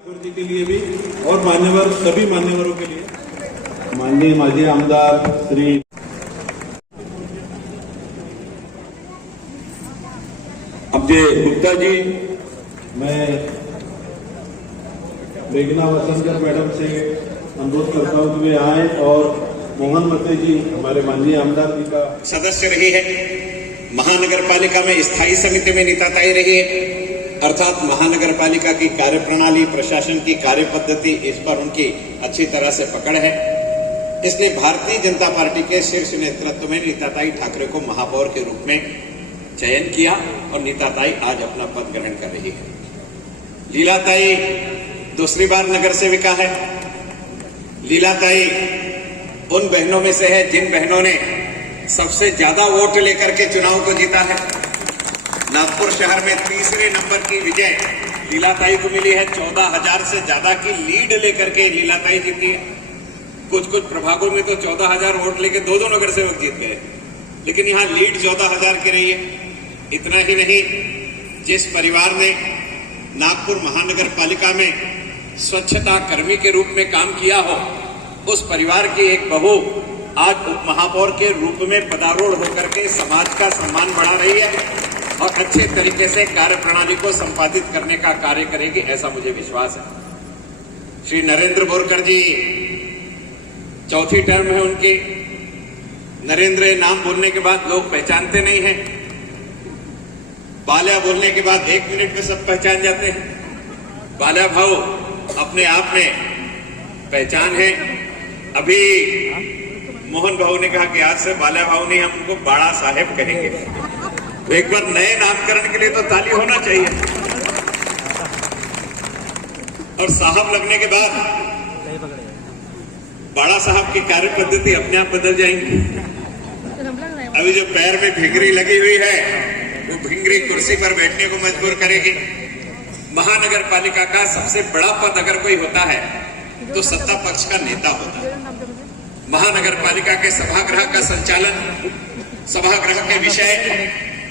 ठाकुर जी के लिए भी और मान्यवर सभी मान्यवरों के लिए माननीय माजी आमदार श्री अजय गुप्ता जी, मैं मेघना वसंकर मैडम से अनुरोध करता हूं कि वे आए और मोहन मते जी हमारे माननीय आमदार जी का सदस्य रही है, महानगर पालिका में स्थायी समिति में नेताताई रही है, अर्थात महानगर पालिका की कार्यप्रणाली, प्रशासन की कार्य पद्धति, इस पर उनकी अच्छी तरह से पकड़ है। इसलिए भारतीय जनता पार्टी के शीर्ष नेतृत्व में नीताताई ठाकरे को महापौर के रूप में चयन किया और नीताताई आज अपना पद ग्रहण कर रही है। लीलाताई दूसरी बार नगर सेविका है। लीलाताई उन बहनों में से है जिन बहनों ने सबसे ज्यादा वोट लेकर के चुनाव को जीता है। नागपुर शहर में तीसरे नंबर की विजय लीलाताई को मिली है। 14,000 से ज्यादा की लीड लेकर के लीलाताई जीती है। कुछ प्रभागों में तो 14,000 वोट लेके दो नगर सेवक जीत गए, लेकिन यहां लीड 14,000 की रही है। इतना ही नहीं, जिस परिवार ने नागपुर महानगर पालिका में स्वच्छता कर्मी के रूप में काम किया हो, उस परिवार की एक बहू आज उप महापौर के रूप में पदारूढ़ होकर के समाज का सम्मान बढ़ा रही है और अच्छे तरीके से कार्य प्रणाली को संपादित करने का कार्य करेगी, ऐसा मुझे विश्वास है। श्री नरेंद्र बोरकर जी चौथी टर्म है उनकी। नरेंद्र नाम बोलने के बाद लोग पहचानते नहीं हैं, बाल्या बोलने के बाद 1 मिनट में सब पहचान जाते हैं। बाल्या भाव अपने आप में पहचान है। अभी मोहन भाऊ ने कहा कि आज से बाल्या भाऊ नहीं, हम उनको बाड़ा साहेब कहेंगे। तो एक बार नए नामकरण के लिए तो ताली होना चाहिए। और साहब लगने के बाद बाड़ा साहब की कार्य पद्धति अपने आप बदल जाएंगी। अभी जो पैर में भिंगरी लगी हुई है, वो भिंगरी कुर्सी पर बैठने को मजबूर करेगी। महानगर पालिका का सबसे बड़ा पद अगर कोई होता है तो सत्ता पक्ष का नेता होता है। महानगर पालिका के सभागृह का संचालन, सभागृह के विषय,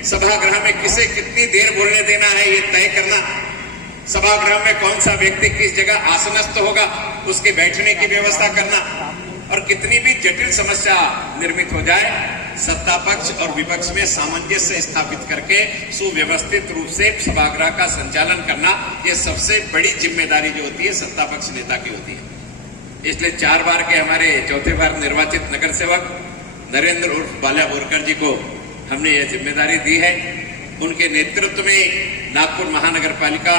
सभागृह में किसे कितनी देर बोलने देना है ये तय करना, सभागृह में कौन सा व्यक्ति किस जगह आसनस्थ होगा उसके बैठने की व्यवस्था करना, और कितनी भी जटिल समस्या निर्मित हो जाए, सत्ता पक्ष और विपक्ष में सामंजस्य स्थापित करके सुव्यवस्थित रूप से सभागृह का संचालन करना, ये सबसे बड़ी जिम्मेदारी जो होती है सत्ता पक्ष नेता की होती है। इसलिए 4 बार के हमारे चौथे बार निर्वाचित नगर सेवक नरेंद्र उर्फ बाल्या बोरकर जी को हमने यह जिम्मेदारी दी है। उनके नेतृत्व में नागपुर महानगर पालिका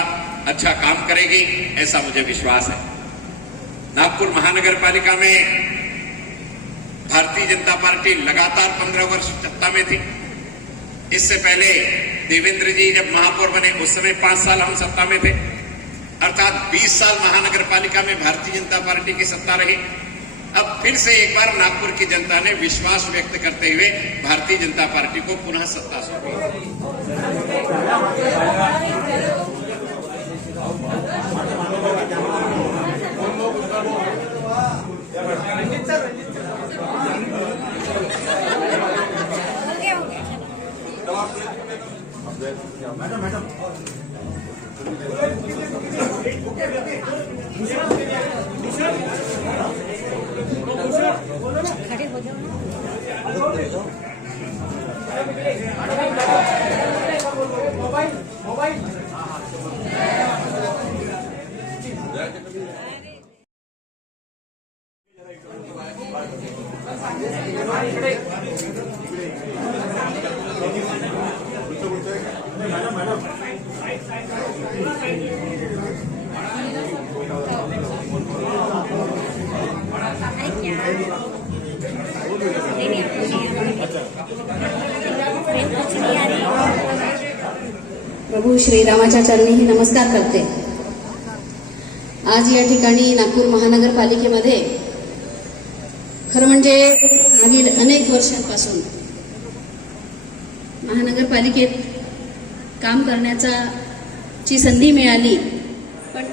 अच्छा काम करेगी, ऐसा मुझे विश्वास है। नागपुर महानगर पालिका में भारतीय जनता पार्टी लगातार 15 वर्ष सत्ता में थी। इससे पहले देवेंद्र जी जब महापौर बने उस समय 5 साल हम सत्ता में थे, अर्थात 20 साल महानगर पालिका में भारतीय जनता पार्टी की सत्ता रही। अब फिर से एक बार नागपुर की जनता ने विश्वास व्यक्त करते हुए भारतीय जनता पार्टी को पुनः सत्ता सौंपी। प्रभू श्रीरामाच्या चरणी ही नमस्कार करते। आज या ठिकाणी नागपूर महानगरपालिकेमध्ये खरं म्हणजे मागील अनेक वर्षांपासून महानगरपालिकेत काम करण्याची संधी मिळाली, पण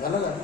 झालं का?